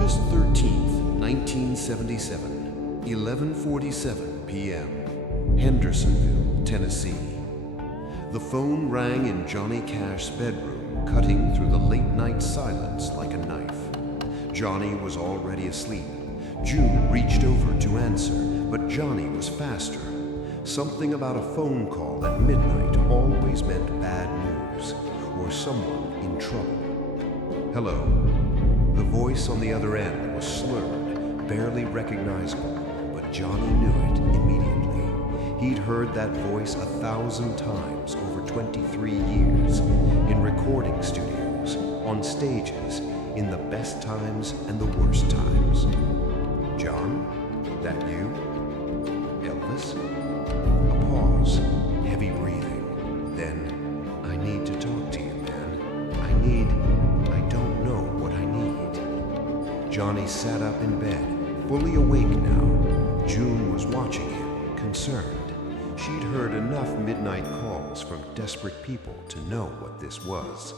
August 13th, 1977, 11:47 p.m., Hendersonville, Tennessee. The phone rang in Johnny Cash's bedroom, cutting through the late-night silence like a knife. Johnny was already asleep. June reached over to answer, but Johnny was faster. Something about a phone call at midnight always meant bad news, or someone in trouble. Hello. The voice on the other end was slurred, barely recognizable, but Johnny knew it immediately. He'd heard that voice 1,000 times over 23 years, in recording studios, on stages, in the best times and the worst times. John? That you? Elvis? A pause, heavy breathing. Then, I need to talk to you, man. I don't know what I need. Johnny sat up in bed, fully awake now. June was watching him, concerned. She'd heard enough midnight calls from desperate people to know what this was.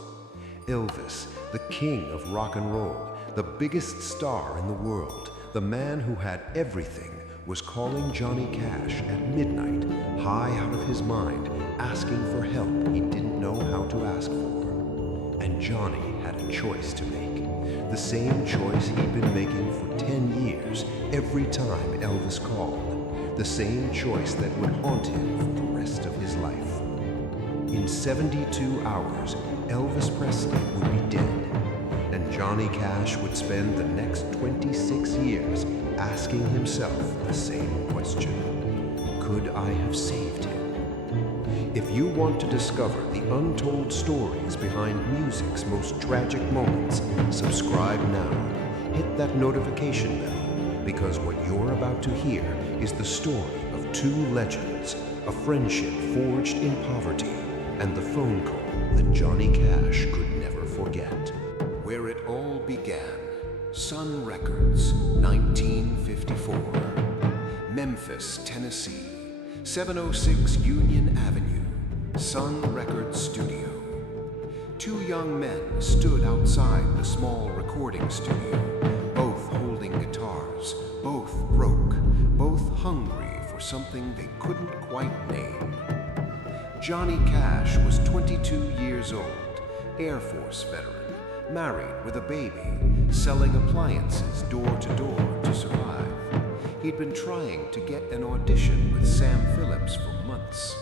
Elvis, the king of rock and roll, the biggest star in the world, the man who had everything, was calling Johnny Cash at midnight, high out of his mind, asking for help he didn't know how to ask for. And Johnny had a choice to make. The same choice he'd been making for 10 years, every time Elvis called. The same choice that would haunt him for the rest of his life. In 72 hours, Elvis Presley would be dead, and Johnny Cash would spend the next 26 years asking himself the same question. Could I have saved him? If you want to discover the untold stories behind music's most tragic moments, subscribe now. Hit that notification bell, because what you're about to hear is the story of two legends, a friendship forged in poverty, and the phone call that Johnny Cash could never forget. Where it all began. Sun Records, 1954. Memphis, Tennessee, 706 Union Avenue, Sun Records Studio. Two young men stood outside the small recording studio, both holding guitars, both broke, both hungry for something they couldn't quite name. Johnny Cash was 22 years old, Air Force veteran, married with a baby, selling appliances door to door to survive. He'd been trying to get an audition with Sam Phillips for months.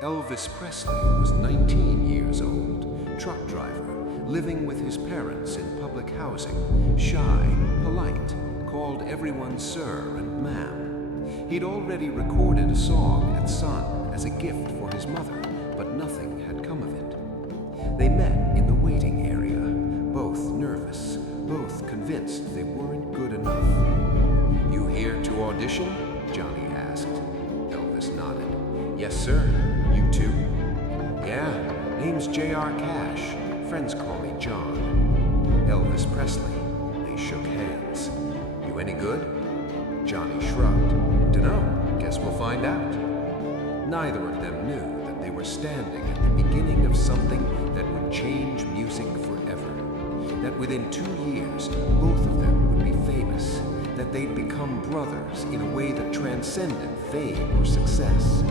Elvis Presley was 19 years old, truck driver, living with his parents in public housing, shy, polite, called everyone sir and ma'am. He'd already recorded a song at Sun as a gift for his mother, but nothing had come of it. They met in the waiting area, both nervous, both convinced they weren't good enough. You here to audition? Johnny asked. Elvis nodded. Yes, sir. You too? Yeah, name's J.R. Cash. Friends call me John. Elvis Presley. They shook hands. You any good? Johnny shrugged. Dunno. Guess we'll find out. Neither of them knew that they were standing at the beginning of something that would change music forever. That within 2 years, both of them would be famous. That they'd become brothers in a way that transcended fame or success.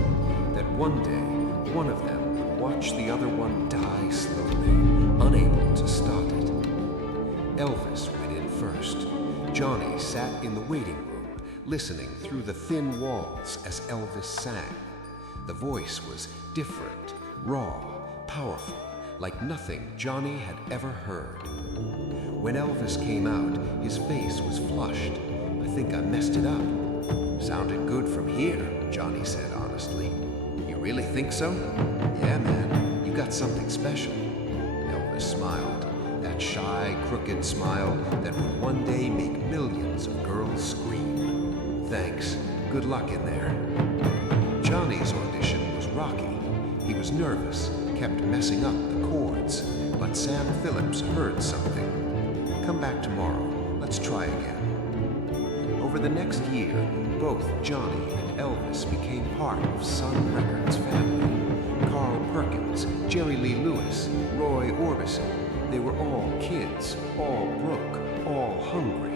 That one day, one of them would watch the other one die slowly, unable to stop it. Elvis went in first. Johnny sat in the waiting room, listening through the thin walls as Elvis sang. The voice was different, raw, powerful, like nothing Johnny had ever heard. When Elvis came out, his face was flushed. I think I messed it up. Sounded good from here, Johnny said honestly. You really think so? Yeah, man, you got something special. Elvis smiled, that shy, crooked smile that would one day make millions of girls scream. Thanks. Good luck in there. Johnny's audition was rocky. He was nervous, kept messing up the chords, but Sam Phillips heard something. Come back tomorrow. Let's try again. Over the next year, both Johnny and Elvis became part of Sun Records' family. Carl Perkins, Jerry Lee Lewis, Roy Orbison, they were all kids, all broke, all hungry.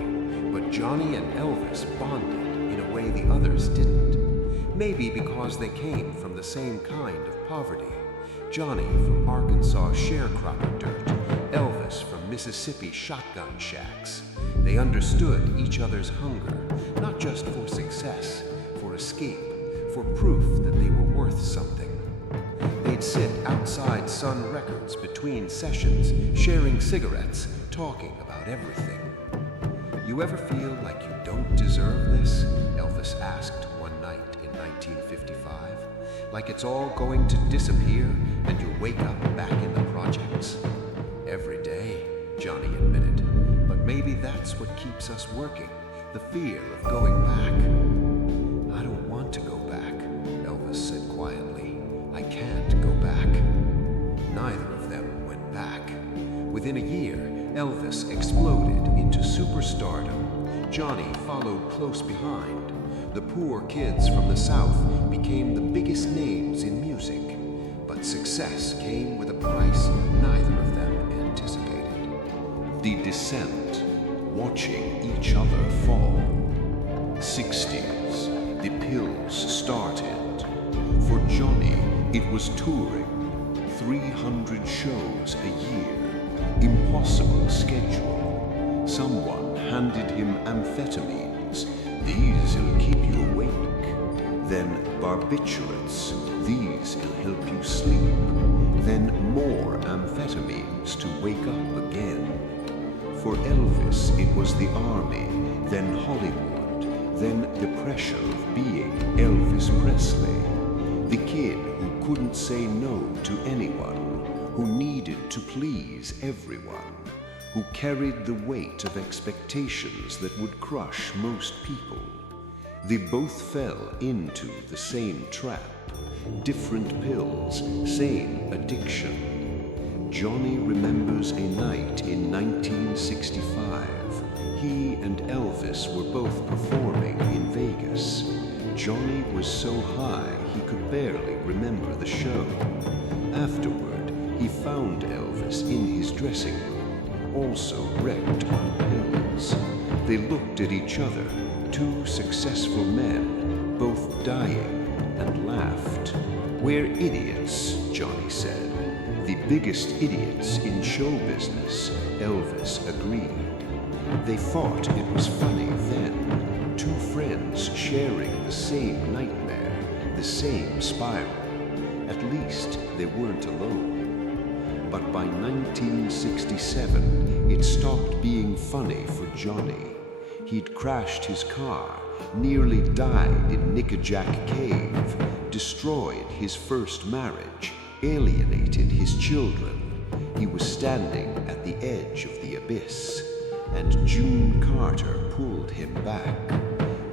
Johnny and Elvis bonded in a way the others didn't. Maybe because they came from the same kind of poverty. Johnny from Arkansas sharecropper dirt, Elvis from Mississippi shotgun shacks. They understood each other's hunger, not just for success, for escape, for proof that they were worth something. They'd sit outside Sun Records between sessions, sharing cigarettes, talking about everything. "You ever feel like you don't deserve this?" Elvis asked one night in 1955. "Like it's all going to disappear and you'll wake up back in the projects?" "Every day," Johnny admitted. "But maybe that's what keeps us working, the fear of going back." "I don't want to go back," Elvis said quietly. "I can't go back." Neither of them went back. Within a year, Elvis exploded into superstardom. Johnny followed close behind. The poor kids from the South became the biggest names in music. But success came with a price neither of them anticipated. The descent, watching each other fall. 60s, the pills started. For Johnny, it was touring, 300 shows a year, impossible schedule. Someone handed him amphetamines. "These'll keep you awake." Then barbiturates. "These'll help you sleep." Then more amphetamines to wake up again. For Elvis, it was the army, then Hollywood, then the pressure of being Elvis Presley. The kid who couldn't say no to anyone, who needed to please everyone, who carried the weight of expectations that would crush most people. They both fell into the same trap. Different pills, same addiction. Johnny remembers a night in 1965. He and Elvis were both performing in Vegas. Johnny was so high he could barely remember the show. Afterward, he found Elvis in his dressing room, also wrecked on pills. They looked at each other, two successful men, both dying, and laughed. "We're idiots," Johnny said. "The biggest idiots in show business," Elvis agreed. They thought it was funny then. Two friends sharing the same nightmare, the same spiral. At least they weren't alone. But by 1967, it stopped being funny for Johnny. He'd crashed his car, nearly died in Nickajack Cave, destroyed his first marriage, alienated his children. He was standing at the edge of the abyss, and June Carter pulled him back.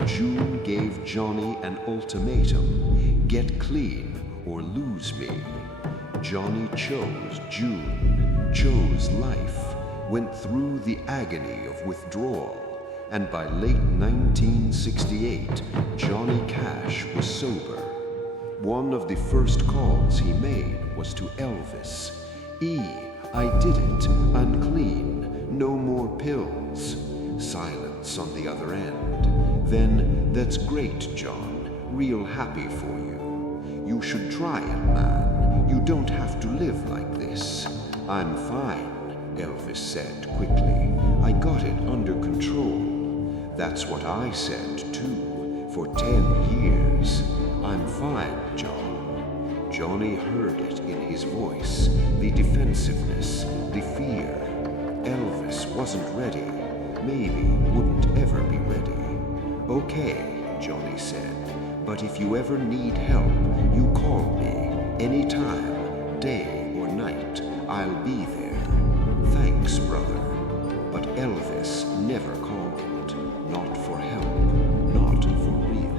June gave Johnny an ultimatum: get clean or lose me. Johnny chose June, chose life, went through the agony of withdrawal, and by late 1968, Johnny Cash was sober. One of the first calls he made was to Elvis. I did it. I'm clean. No more pills." Silence on the other end. "Then that's great, John. Real happy for you. You should try it, man. You don't have to live like this." "I'm fine," Elvis said quickly. "I got it under control." "That's what I said, too, for 10 years. I'm fine, John." Johnny heard it in his voice, the defensiveness, the fear. Elvis wasn't ready, maybe wouldn't ever be ready. "Okay," Johnny said, "but if you ever need help, you call me, anytime, day or night, I'll be there." "Thanks, brother." But Elvis never called, not for help, not for real.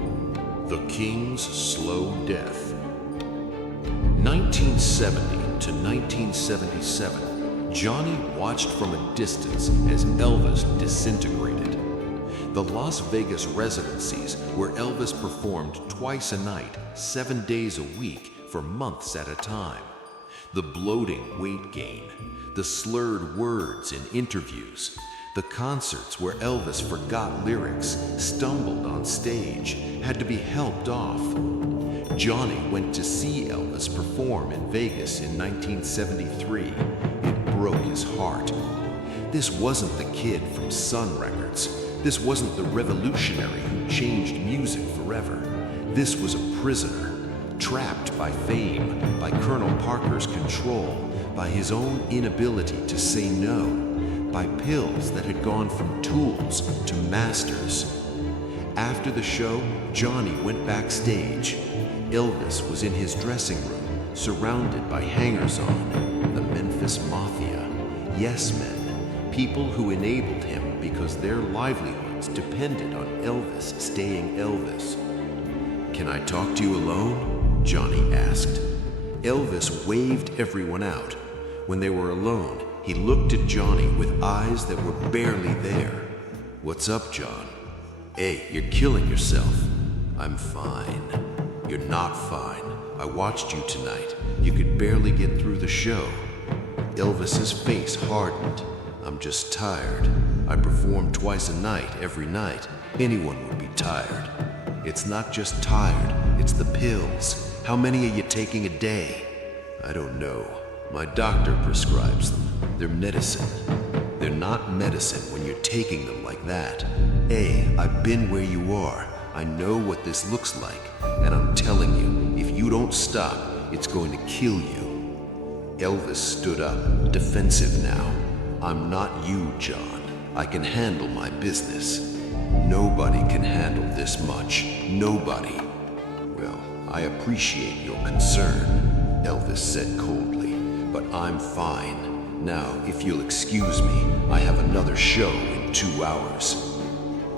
The King's Slow Death. 1970 to 1977, Johnny watched from a distance as Elvis disintegrated. The Las Vegas residencies, where Elvis performed twice a night, 7 days a week, for months at a time. The bloating weight gain, the slurred words in interviews, The concerts where Elvis forgot lyrics, stumbled on stage, had to be helped off. Johnny went to see Elvis perform in Vegas in 1973. It broke his heart. This wasn't the kid from Sun Records. This wasn't the revolutionary who changed music forever. This was a prisoner, trapped by fame, by Colonel Parker's control, by his own inability to say no, by pills that had gone from tools to masters. After the show, Johnny went backstage. Elvis was in his dressing room, surrounded by hangers-on, the Memphis Mafia, yes men, people who enabled him because their livelihoods depended on Elvis staying Elvis. "Can I talk to you alone?" Johnny asked. Elvis waved everyone out. When they were alone, he looked at Johnny with eyes that were barely there. "What's up, John?" "Hey, you're killing yourself." "I'm fine." "You're not fine. I watched you tonight. You could barely get through the show." Elvis's face hardened. "I'm just tired. I perform twice a night, every night. Anyone would be tired." "It's not just tired, it's the pills. How many are you taking a day?" "I don't know. My doctor prescribes them. They're medicine." "They're not medicine when you're taking them like that." "Hey, I've been where you are. I know what this looks like. And I'm telling you, if you don't stop, it's going to kill you." Elvis stood up, defensive now. "I'm not you, John. I can handle my business. Nobody can handle this much. Nobody." "Well, I appreciate your concern," Elvis said coldly, "but I'm fine. Now, if you'll excuse me, I have another show in 2 hours."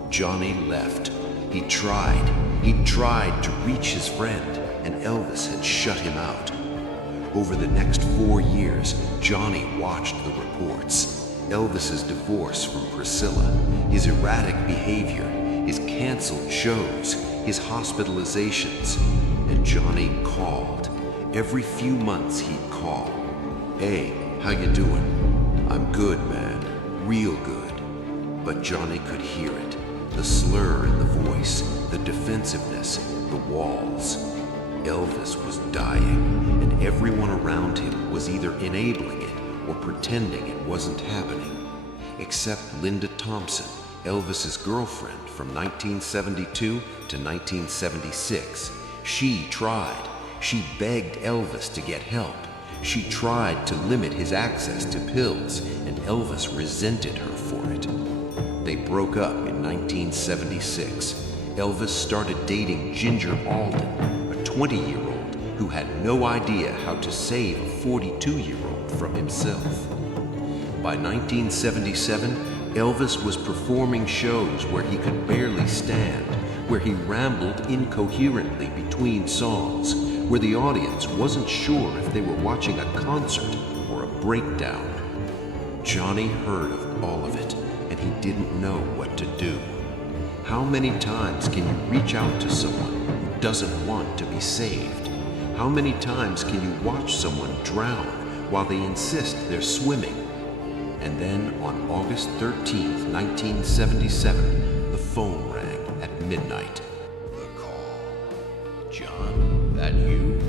Johnny left. He tried to reach his friend, and Elvis had shut him out. Over the next 4 years, Johnny watched the reports. Elvis's divorce from Priscilla, his erratic behavior, his canceled shows, his hospitalizations, and Johnny called. Every few months he'd call. "Hey, how you doing?" "I'm good, man, real good." But Johnny could hear it. The slur in the voice, the defensiveness, the walls. Elvis was dying, and everyone around him was either enabling it or pretending it wasn't happening. Except Linda Thompson, Elvis's girlfriend from 1972 to 1976. She tried. She begged Elvis to get help. She tried to limit his access to pills, and Elvis resented her for it. They broke up in 1976. Elvis started dating Ginger Alden, a 20-year-old who had no idea how to save a 42-year-old from himself. By 1977, Elvis was performing shows where he could barely stand, where he rambled incoherently between songs, where the audience wasn't sure if they were watching a concert or a breakdown. Johnny heard of all of it, and he didn't know what to do. How many times can you reach out to someone who doesn't want to be saved? How many times can you watch someone drown while they insist they're swimming? And then on August 13th, 1977, the phone rang at midnight. The call. "John, that you?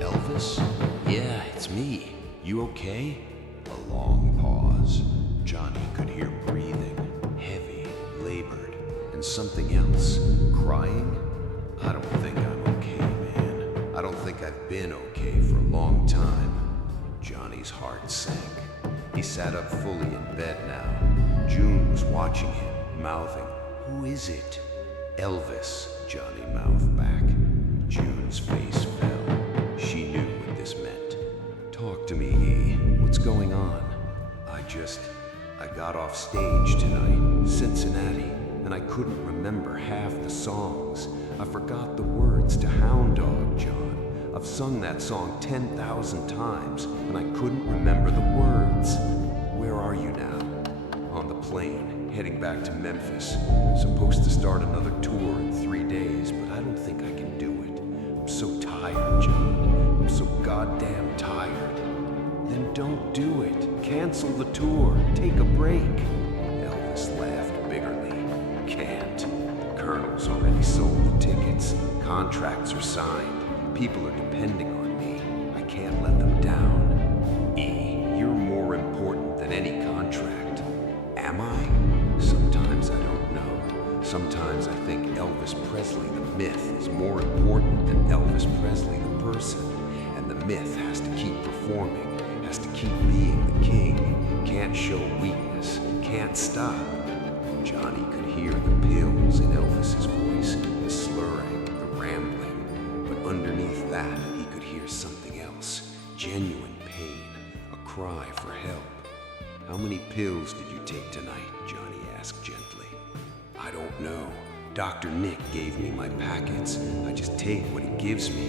Elvis?" "Yeah, it's me. You okay?" A long pause. Johnny could hear breathing, heavy, labored, and something else. Crying? "I don't think I'm okay, man. I don't think I've been okay for a long time." Johnny's heart sank. He sat up fully in bed now. June was watching him, mouthing, "Who is it?" "Elvis," Johnny mouthed back. June's face fell. She knew what this meant. "Talk to me, E. What's going on?" I got off stage tonight, Cincinnati, and I couldn't remember half the songs. I forgot the words to Hound Dog, John. I've sung that song 10,000 times, and I couldn't remember the words. Where are you now? On the plane, heading back to Memphis. Supposed to start another tour in 3 days, but I don't think I can do it. I'm so tired, John. I'm so goddamn tired. Then don't do it. Cancel the tour. Take a break. Elvis can't. The Colonel's already sold the tickets. Contracts are signed. People are depending on me. I can't let them down. E, you're more important than any contract. Am I? Sometimes I don't know. Sometimes I think Elvis Presley, the myth, is more important than Elvis Presley, the person. And the myth has to keep performing, has to keep being the king. Can't show weakness, can't stop. Johnny could hear the pills in Elvis's voice, the slurring, the rambling. But underneath that, he could hear something else. Genuine pain, a cry for help. How many pills did you take tonight? Johnny asked gently. I don't know. Dr. Nick gave me my packets. I just take what he gives me.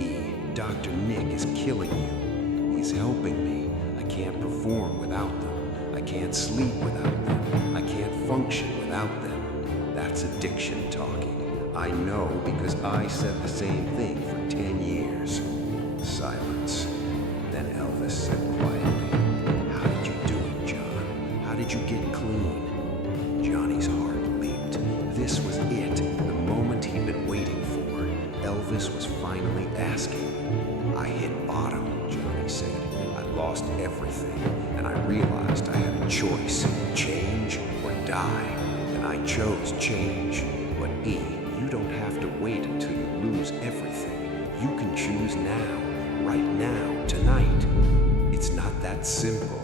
E, Dr. Nick is killing you. He's helping me. I can't perform without them. I can't sleep without them. I can't function without them. That's addiction talking. I know because I said the same thing for 10 years. Silence. Then Elvis said quietly, how did you do it, John? How did you get clean? Johnny's heart leaped. This was it, the moment he'd been waiting for. Elvis was finally asking. I hit bottom, Johnny said. I lost everything, and I realized I had a choice, change or die. And I chose change. But E, you don't have to wait until you lose everything. You can choose now, right now, tonight. It's not that simple.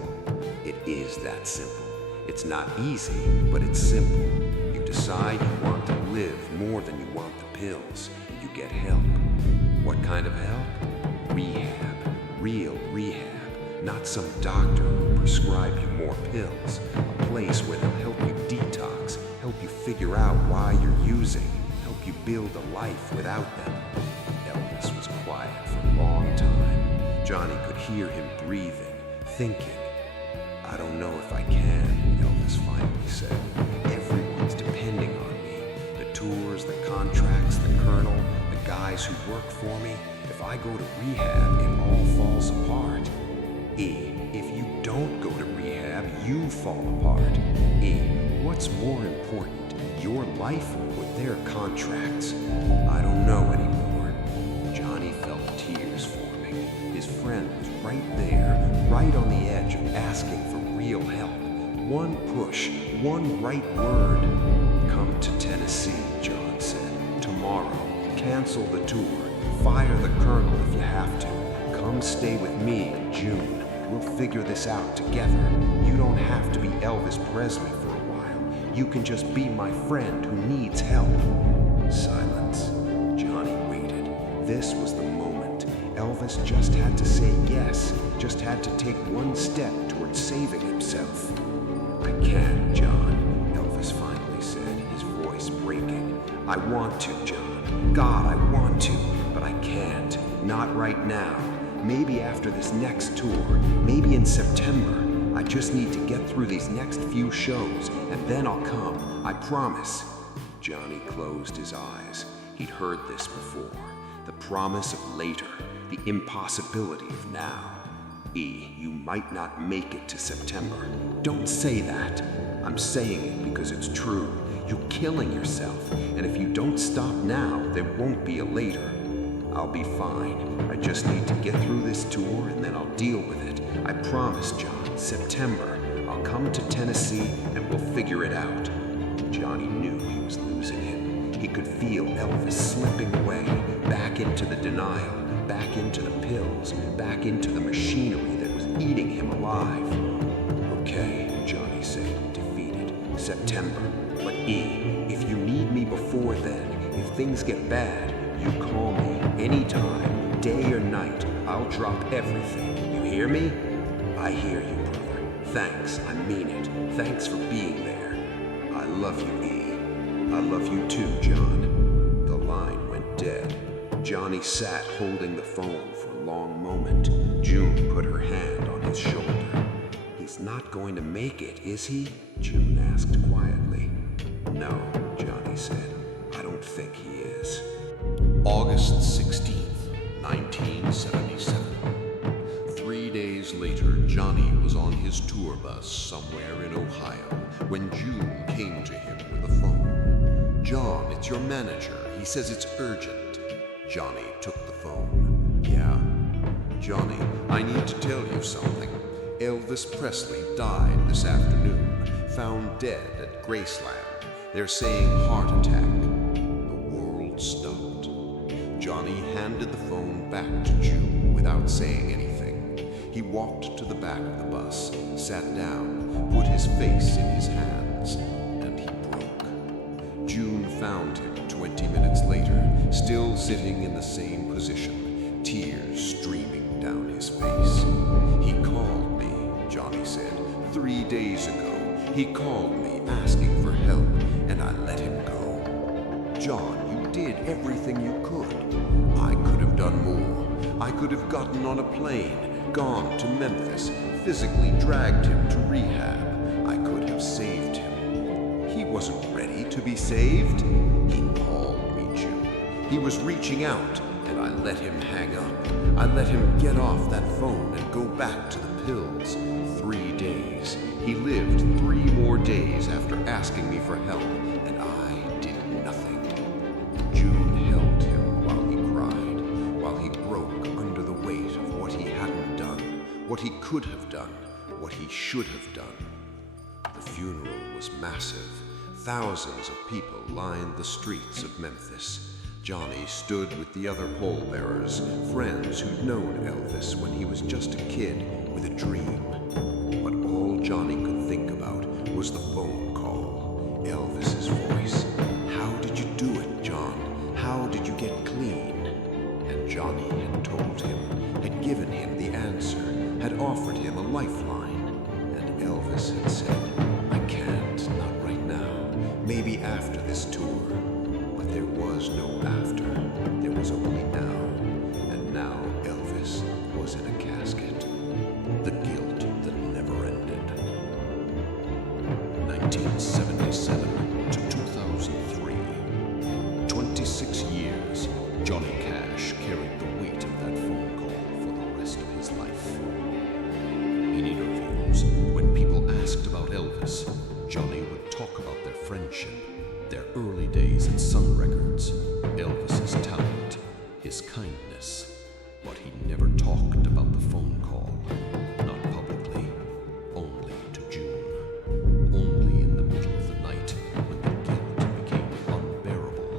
It is that simple. It's not easy, but it's simple. You decide you want to live more than you want the pills, and you get help. What kind of help? Rehab. Real rehab. Not some doctor who'll prescribe you more pills. A place where they'll help you detox, help you figure out why you're using, help you build a life without them. Elvis was quiet for a long time. Johnny could hear him breathing, thinking. I don't know if I can, Elvis finally said. Everyone's depending on me. The tours, the contracts, the Colonel, the guys who work for me. If I go to rehab, it all falls apart. E, if you don't go to rehab, you fall apart. E, what's more important, your life or their contracts? I don't know anymore. Johnny felt tears forming. His friend was right there, right on the edge of asking for real help. One push, one right word. Come to Tennessee, John said. Tomorrow. Cancel the tour. Fire the Colonel if you have to. Come stay with me in June. We'll figure this out together. You don't have to be Elvis Presley for a while. You can just be my friend who needs help. Silence. Johnny waited. This was the moment. Elvis just had to say yes, just had to take one step towards saving himself. I can't, John, Elvis finally said, his voice breaking. I want to, John. God, I want to, but I can't. Not right now. Maybe after this next tour, maybe in September. I just need to get through these next few shows, and then I'll come. I promise. Johnny closed his eyes. He'd heard this before. The promise of later, the impossibility of now. E, you might not make it to September. Don't say that. I'm saying it because it's true. You're killing yourself, and if you don't stop now, there won't be a later. I'll be fine. I just need to get through this tour, and then I'll deal with it. I promise, John, September. I'll come to Tennessee, and we'll figure it out. Johnny knew he was losing him. He could feel Elvis slipping away, back into the denial, back into the pills, back into the machinery that was eating him alive. Okay, Johnny said, defeated. September. But E, if you need me before then, if things get bad, you call me anytime, day or night. I'll drop everything. You hear me? I hear you, brother. Thanks, I mean it. Thanks for being there. I love you, E. I love you too, John. The line went dead. Johnny sat holding the phone for a long moment. June put her hand on his shoulder. He's not going to make it, is he? June asked quietly. No, Johnny said. I don't think he is. August 16th, 1977. 3 days later, Johnny was on his tour bus somewhere in Ohio when June came to him with a phone. John, it's your manager. He says it's urgent. Johnny took the phone. Yeah. Johnny, I need to tell you something. Elvis Presley died this afternoon, found dead at Graceland. They're saying heart attack. The world stopped. Johnny handed the phone back to June without saying anything. He walked to the back of the bus, sat down, put his face in his hands, and he broke. June found him 20 minutes later, still sitting in the same position, tears streaming down his face. He called me, Johnny said, 3 days ago. He called me asking for help, and I let him go. John, you did everything you could. I could have done more. I could have gotten on a plane, gone to Memphis, physically dragged him to rehab. I could have saved him. He wasn't ready to be saved. He called me, June. He was reaching out, and I let him hang up. I let him get off that phone and go back to the pills. 3 days. He lived 3 more days after asking me for help, and I did nothing. June held him while he cried, while he broke under the weight of what he hadn't done, what he could have done, what he should have done. The funeral was massive. Thousands of people lined the streets of Memphis. Johnny stood with the other pallbearers, friends who'd known Elvis when he was just a kid with a dream. But all Johnny could think about was the phone call, Elvis's voice. How did you do it, John? How did you get clean? And Johnny had told him, had given him the answer, had offered him a lifeline. And Elvis had said, I can't, not right now, maybe after this tour. But there was no after, there was only now. And now Elvis was in a casket. The guilt that never ended. 1977 to 2003. 26 years, Johnny Cash carried the weight of that phone call for the rest of his life. In interviews, when people asked about Elvis, Johnny would talk about their friendship, their early days at Sun Records, Elvis's talent, his kindness, but he never talked about the phone call. Not publicly, only to June. Only in the middle of the night when the guilt became unbearable.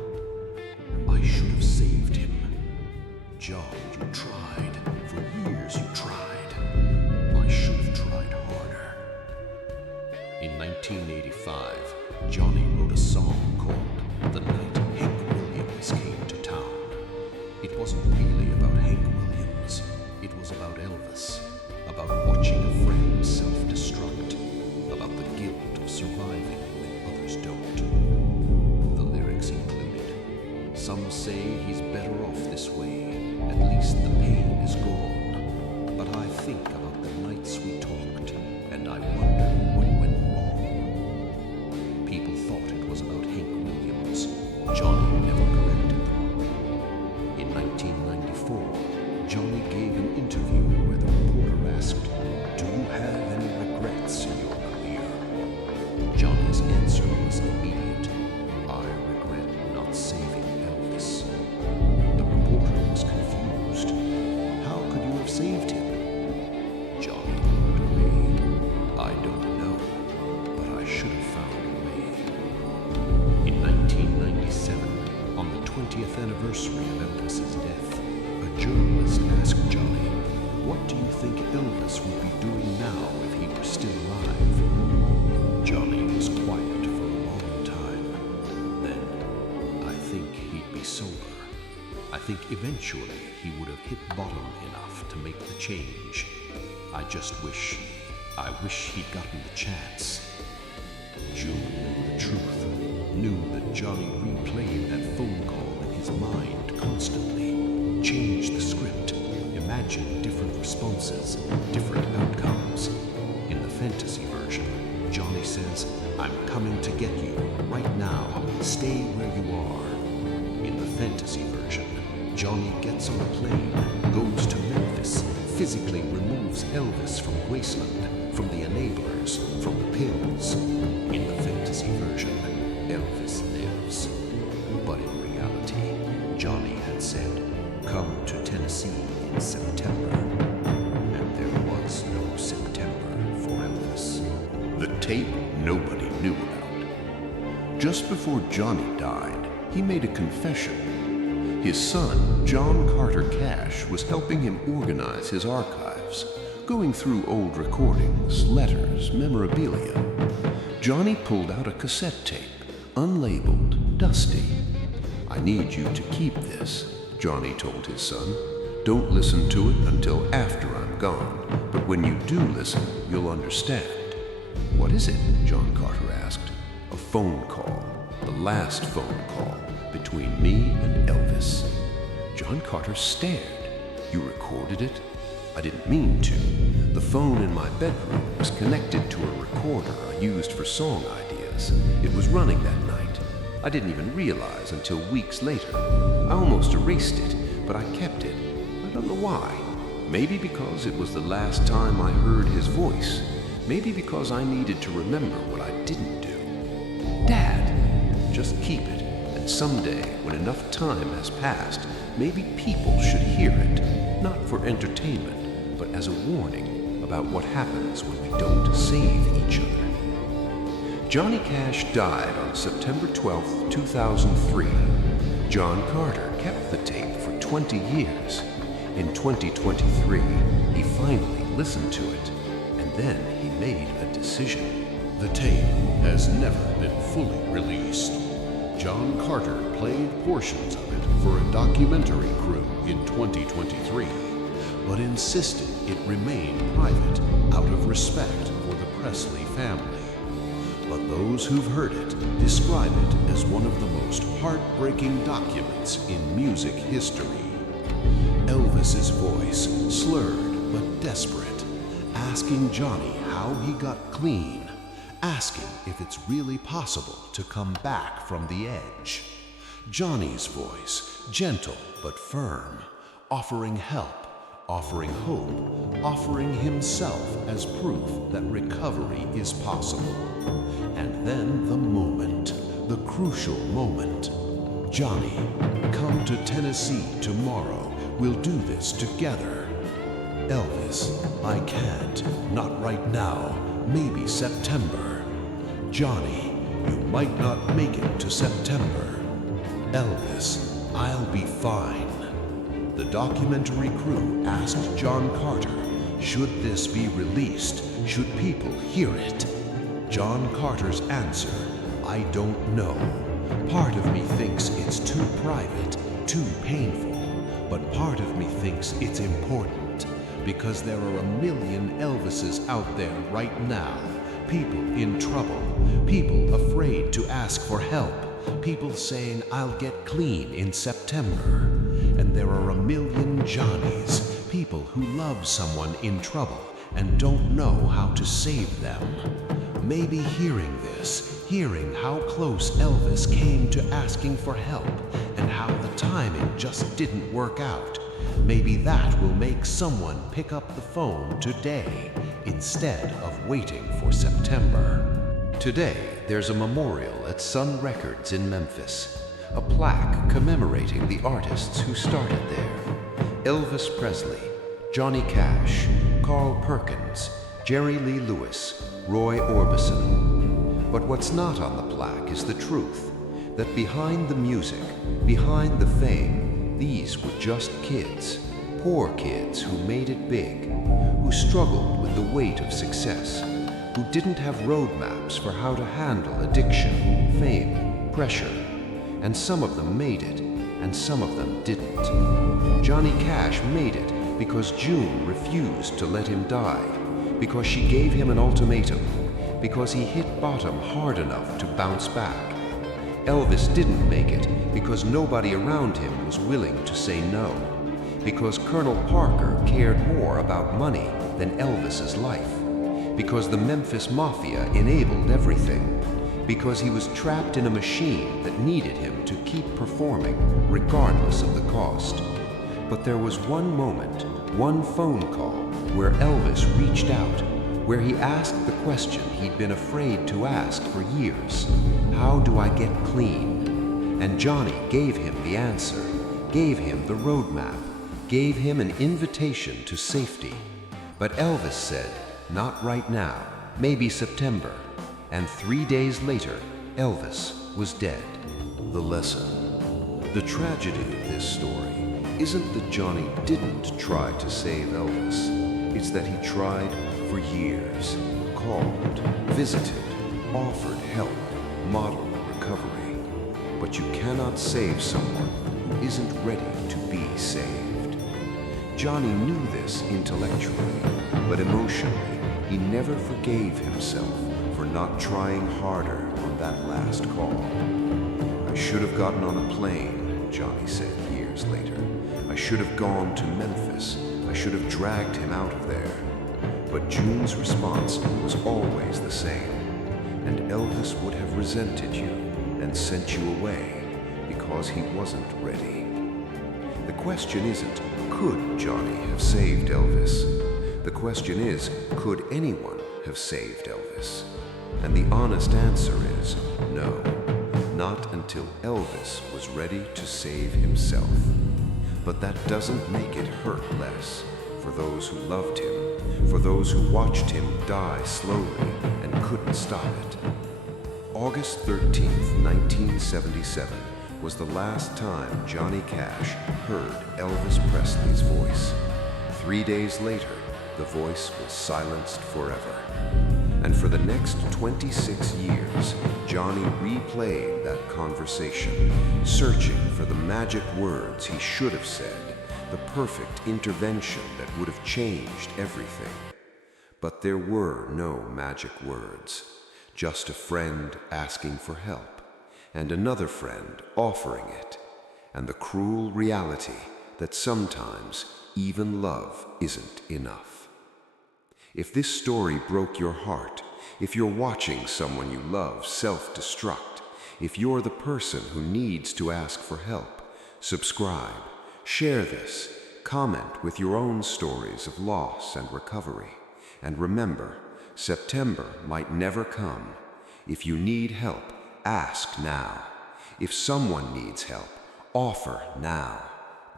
I should have saved him. John, you tried. For years you tried. I should have tried harder. In 1985, Johnny wrote a song called The Night Hank Williams Came to Town. It wasn't really about Hank Williams. It was about Elvis, about watching a friend self-destruct, about the guilt of surviving when others don't. The lyrics included, some say he's better off this way, at least the pain is gone. But I think about the nights we talked, and I wonder what went wrong. People thought it was about Hank Williams. Johnny never corrected them. In 1994, Johnny gave an interview where the reporter asked, do you have any regrets in your career? Johnny's answer was immediate. I regret not saving Elvis. The reporter was confused. How could you have saved him? Johnny looked away. I don't know, but I should have found a way. In 1997, on the 20th anniversary of Elvis's death, a journalist asked Johnny, what do you think Elvis would be doing now if he were still alive? Johnny was quiet for a long time. Then, I think he'd be sober. I think eventually he would have hit bottom enough to make the change. I wish he'd gotten the chance. June knew the truth, knew that Johnny replayed that phone call in his mind constantly, changed the script, imagined different responses, different outcomes. In the fantasy version, Johnny says, I'm coming to get you, right now, stay where you are. In the fantasy version, Johnny gets on a plane, goes to Memphis, physically removes Elvis from Graceland, from the enablers, from the pills. In the fantasy version, Elvis lives. tape nobody knew about. Just before Johnny died, he made a confession. His son, John Carter Cash, was helping him organize his archives, going through old recordings, letters, memorabilia. Johnny pulled out a cassette tape, unlabeled, dusty. "I need you to keep this," Johnny told his son. "Don't listen to it until after I'm gone, but when you do listen, you'll understand." "What is it?" John Carter asked. "A phone call, the last phone call between me and Elvis." John Carter stared. "You recorded it?" "I didn't mean to. The phone in my bedroom was connected to a recorder I used for song ideas. It was running that night. I didn't even realize until weeks later. I almost erased it, but I kept it. I don't know why. Maybe because it was the last time I heard his voice. Maybe because I needed to remember what I didn't do." "Dad!" "Just keep it, and someday, when enough time has passed, maybe people should hear it, not for entertainment, but as a warning about what happens when we don't save each other." Johnny Cash died on September 12, 2003. John Carter kept the tape for 20 years. In 2023, he finally listened to it, and then he made a decision. The tape has never been fully released. John Carter played portions of it for a documentary crew in 2023, but insisted it remain private out of respect for the Presley family. But those who've heard it describe it as one of the most heartbreaking documents in music history. Elvis's voice, slurred but desperate, asking Johnny how he got clean, asking if it's really possible to come back from the edge. Johnny's voice, gentle but firm, offering help, offering hope, offering himself as proof that recovery is possible. And then the moment, the crucial moment. "Johnny, come to Tennessee tomorrow. We'll do this together." "Elvis, I can't, not right now, maybe September." "Johnny, you might not make it to September." "Elvis, I'll be fine." The documentary crew asked John Carter, should this be released? Should people hear it? John Carter's answer, "I don't know. Part of me thinks it's too private, too painful, but part of me thinks it's important, because there are a million Elvises out there right now, people in trouble, people afraid to ask for help, people saying I'll get clean in September. And there are a million Johnnies, people who love someone in trouble and don't know how to save them. Maybe hearing this, hearing how close Elvis came to asking for help and how the timing just didn't work out, maybe that will make someone pick up the phone today instead of waiting for September." Today, there's a memorial at Sun Records in Memphis, a plaque commemorating the artists who started there. Elvis Presley, Johnny Cash, Carl Perkins, Jerry Lee Lewis, Roy Orbison. But what's not on the plaque is the truth, that behind the music, behind the fame, these were just kids, poor kids who made it big, who struggled with the weight of success, who didn't have roadmaps for how to handle addiction, fame, pressure. And some of them made it, and some of them didn't. Johnny Cash made it because June refused to let him die, because she gave him an ultimatum, because he hit bottom hard enough to bounce back. Elvis didn't make it because nobody around him was willing to say no, because Colonel Parker cared more about money than Elvis's life, because the Memphis Mafia enabled everything, because he was trapped in a machine that needed him to keep performing regardless of the cost. But there was one moment, one phone call, where Elvis reached out, where he asked the question he'd been afraid to ask for years: how do I get clean? And Johnny gave him the answer, gave him the roadmap, gave him an invitation to safety. But Elvis said, not right now, maybe September. And 3 days later, Elvis was dead. The lesson. The tragedy of this story isn't that Johnny didn't try to save Elvis. It's that he tried for years, called, visited, offered help, modeled recovery. But you cannot save someone who isn't ready to be saved. Johnny knew this intellectually, but emotionally, he never forgave himself for not trying harder on that last call. I should have gotten on a plane, Johnny said years later. I should have gone to Memphis. I should have dragged him out of there. But June's response was always the same, and Elvis would have resented you and sent you away because he wasn't ready. The question isn't, could Johnny have saved Elvis? The question is, could anyone have saved Elvis? And the honest answer is no, not until Elvis was ready to save himself. But that doesn't make it hurt less for those who loved him, for those who watched him die slowly and couldn't stop it. August 13th, 1977 was the last time Johnny Cash heard Elvis Presley's voice. 3 days later, the voice was silenced forever. And for the next 26 years, Johnny replayed that conversation, searching for the magic words he should have said, the perfect intervention that would have changed everything. But there were no magic words, just a friend asking for help, and another friend offering it, and the cruel reality that sometimes even love isn't enough. If this story broke your heart, if you're watching someone you love self-destruct, if you're the person who needs to ask for help, subscribe, share this, comment with your own stories of loss and recovery. And remember, September might never come. If you need help, ask now. If someone needs help, offer now.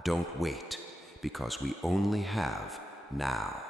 Don't wait, because we only have now.